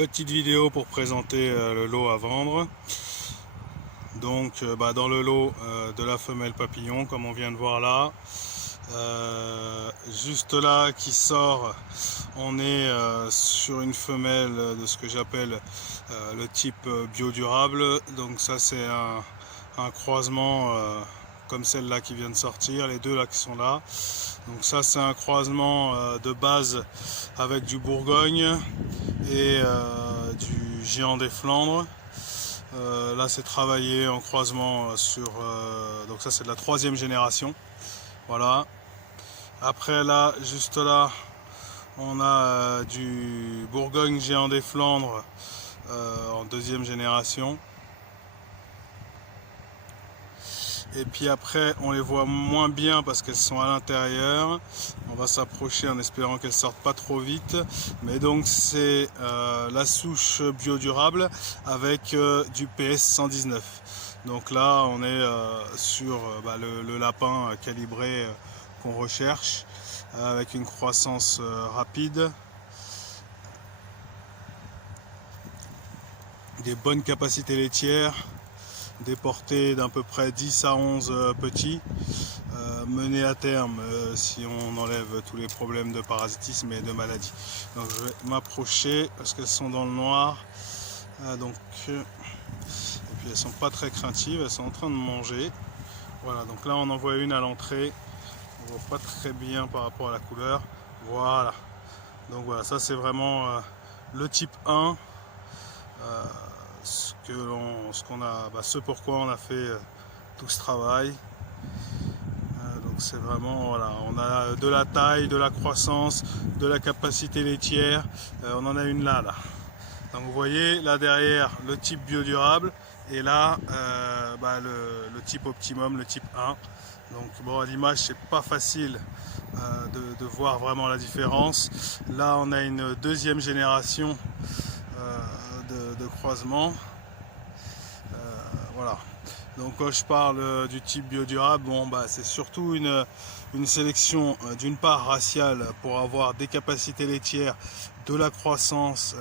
Petite vidéo pour présenter le lot à vendre. Donc dans le lot de la femelle papillon, comme on vient de voir là, juste là qui sort, on est sur une femelle de ce que j'appelle le type biodurable. Donc ça c'est un croisement comme celle-là qui vient de sortir, les deux là qui sont là. Donc ça c'est un croisement de base avec du Bourgogne et du géant des Flandres. Là c'est travaillé en croisement sur donc ça c'est de la 3e génération. Voilà. Après là, juste là, on a du Bourgogne géant des Flandres en 2e génération. Et puis après on les voit moins bien parce qu'elles sont à l'intérieur. On va s'approcher en espérant qu'elles sortent pas trop vite. Mais donc c'est la souche biodurable avec du PS 119. Donc là on est sur le lapin calibré qu'on recherche avec une croissance rapide, des bonnes capacités laitières, des portées d'à peu près 10 à 11 petits, menés à terme si on enlève tous les problèmes de parasitisme et de maladie. Donc je vais m'approcher parce qu'elles sont dans le noir. Et puis elles sont pas très craintives, elles sont en train de manger. Voilà, donc là on en voit une à l'entrée, on voit pas très bien par rapport à la couleur. Voilà, donc voilà, ça c'est vraiment le type 1. Ce pourquoi on a fait tout ce travail. Donc c'est vraiment, voilà, on a de la taille, de la croissance, de la capacité laitière. On en a une là. Donc vous voyez là derrière le type biodurable et là le type optimum, le type 1. Donc bon, à l'image c'est pas facile de voir vraiment la différence. Là on a une 2e génération de croisement. Voilà. Donc quand je parle du type biodurable, c'est surtout une sélection d'une part raciale pour avoir des capacités laitières, de la croissance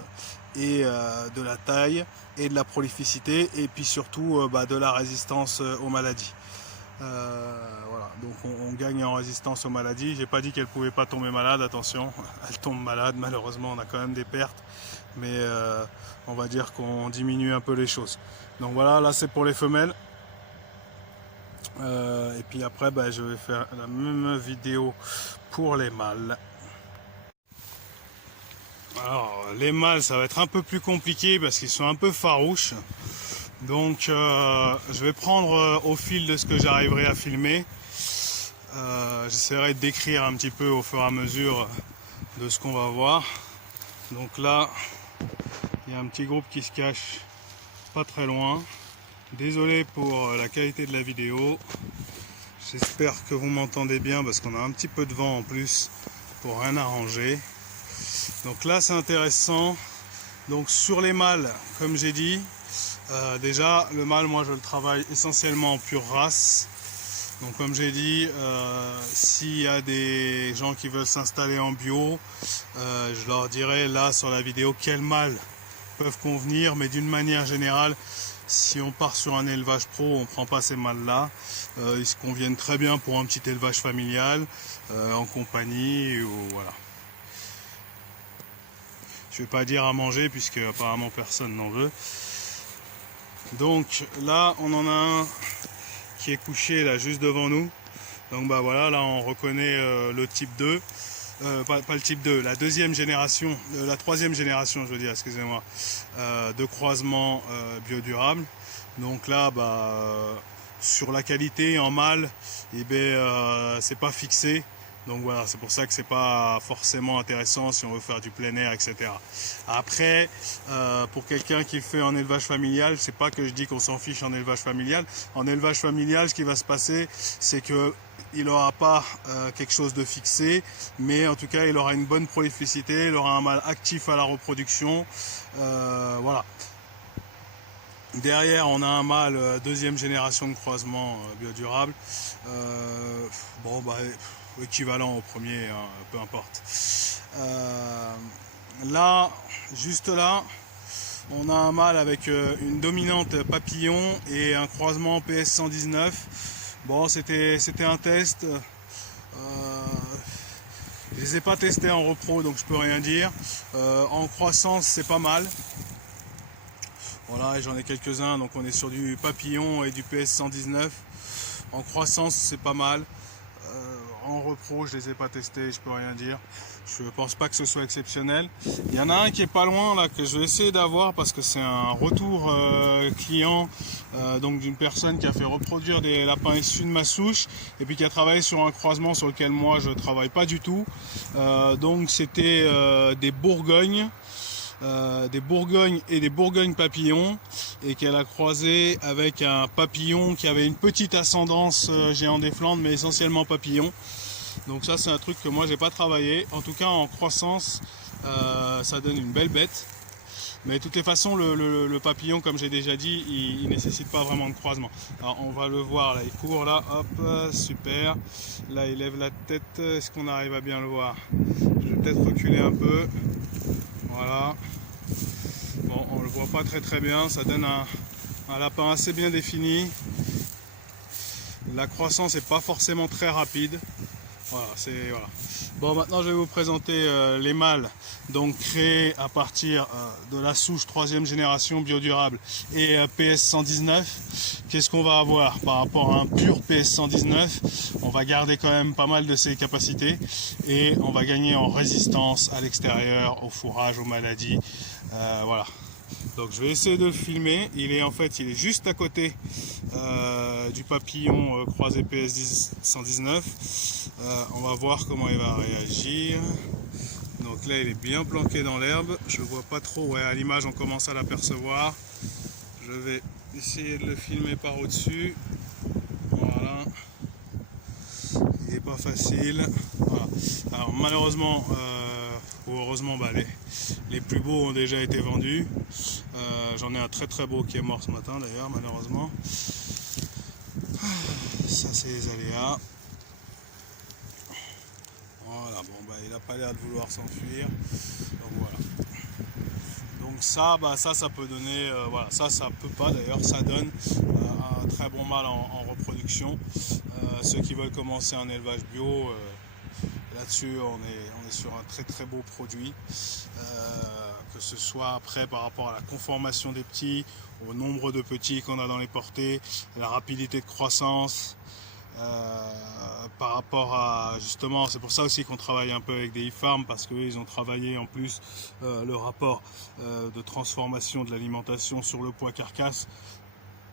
et de la taille et de la prolificité, et puis surtout de la résistance aux maladies. Voilà, donc on gagne en résistance aux maladies. J'ai pas dit qu'elle pouvait pas tomber malade, attention, elle tombe malade, malheureusement on a quand même des pertes, mais on va dire qu'on diminue un peu les choses. Donc voilà, là c'est pour les femelles. Et puis après je vais faire la même vidéo pour les mâles. Alors les mâles ça va être un peu plus compliqué parce qu'ils sont un peu farouches. Donc je vais prendre au fil de ce que j'arriverai à filmer. J'essaierai de décrire un petit peu au fur et à mesure de ce qu'on va voir. Donc là, il y a un petit groupe qui se cache pas très loin. Désolé pour la qualité de la vidéo. J'espère que vous m'entendez bien parce qu'on a un petit peu de vent en plus pour rien arranger. Donc là c'est intéressant. Donc sur les mâles, comme j'ai dit, déjà le mâle moi je le travaille essentiellement en pure race. Donc comme j'ai dit, s'il y a des gens qui veulent s'installer en bio, je leur dirai là sur la vidéo quels mâles peuvent convenir, mais d'une manière générale, si on part sur un élevage pro, on ne prend pas ces mâles là. Ils se conviennent très bien pour un petit élevage familial, en compagnie, ou voilà. Je ne vais pas dire à manger puisque apparemment personne n'en veut. Donc là on en a un qui est couché là juste devant nous. Donc voilà, là on reconnaît le type 2. Pas le type 2, la 2e génération, la 3e génération je veux dire, excusez-moi, de croisement biodurable. Donc là sur la qualité en mâle, c'est pas fixé. Donc voilà, c'est pour ça que c'est pas forcément intéressant si on veut faire du plein air, etc. Après, pour quelqu'un qui fait en élevage familial, c'est pas que je dis qu'on s'en fiche en élevage familial. En élevage familial, ce qui va se passer, c'est que il n'aura pas quelque chose de fixé, mais en tout cas il aura une bonne prolificité, il aura un mâle actif à la reproduction. Voilà. Derrière on a un mâle 2e génération de croisement biodurable. Équivalent au premier, hein, peu importe. Là, juste là, On a un mâle avec une dominante papillon et un croisement PS 119. Bon, c'était un test. Je les ai pas testés en repro, donc je peux rien dire. En croissance, c'est pas mal. Voilà, j'en ai quelques-uns, donc on est sur du papillon et du PS 119. En croissance, c'est pas mal. En repro, je les ai pas testés, je peux rien dire. Je pense pas que ce soit exceptionnel. Il y en a un qui est pas loin là que je vais essayer d'avoir parce que c'est un retour client donc d'une personne qui a fait reproduire des lapins issus de ma souche et puis qui a travaillé sur un croisement sur lequel moi je travaille pas du tout. Donc c'était des Bourgognes. Des Bourgognes et des Bourgognes papillons et qu'elle a croisé avec un papillon qui avait une petite ascendance géant des Flandres mais essentiellement papillon. Donc ça c'est un truc que moi j'ai pas travaillé. En tout cas en croissance ça donne une belle bête. Mais de toutes les façons le papillon, comme j'ai déjà dit, il nécessite pas vraiment de croisement. Alors on va le voir là, il court là, hop, super. Là il lève la tête, est-ce qu'on arrive à bien le voir? Je vais peut-être reculer un peu. Voilà. Bon, on le voit pas très bien, ça donne un lapin assez bien défini. La croissance n'est pas forcément très rapide. Voilà. Bon, maintenant je vais vous présenter les mâles, donc créés à partir de la souche 3e génération biodurable et PS 119. Qu'est-ce qu'on va avoir par rapport à un pur PS 119? On va garder quand même pas mal de ses capacités et on va gagner en résistance à l'extérieur, au fourrage, aux maladies. Voilà. Donc je vais essayer de le filmer. Il est juste à côté du papillon croisé PS 119. On va voir comment il va réagir. Donc là il est bien planqué dans l'herbe. Je ne vois pas trop. Ouais, à l'image on commence à l'apercevoir. Je vais essayer de le filmer par au-dessus. Voilà. Il n'est pas facile. Voilà. Alors malheureusement ou heureusement les plus beaux ont déjà été vendus. J'en ai un très beau qui est mort ce matin d'ailleurs malheureusement. Ça c'est les aléas. Voilà, bon il n'a pas l'air de vouloir s'enfuir. Donc voilà. Donc ça peut donner, voilà, ça peut pas d'ailleurs, ça donne un très bon mâle en reproduction. Ceux qui veulent commencer un élevage bio, là-dessus on est sur un très beau produit. Que ce soit après par rapport à la conformation des petits, au nombre de petits qu'on a dans les portées, la rapidité de croissance, par rapport à justement, c'est pour ça aussi qu'on travaille un peu avec des e-farms parce qu'ils ont travaillé en plus le rapport de transformation de l'alimentation sur le poids carcasse.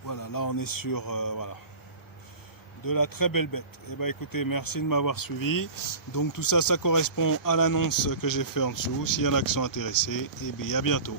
Voilà, là on est sur voilà, de la très belle bête. Et bah écoutez, merci de m'avoir suivi. Donc tout ça, ça correspond à l'annonce que j'ai fait en dessous. S'il y en a qui sont intéressés, et bien à bientôt.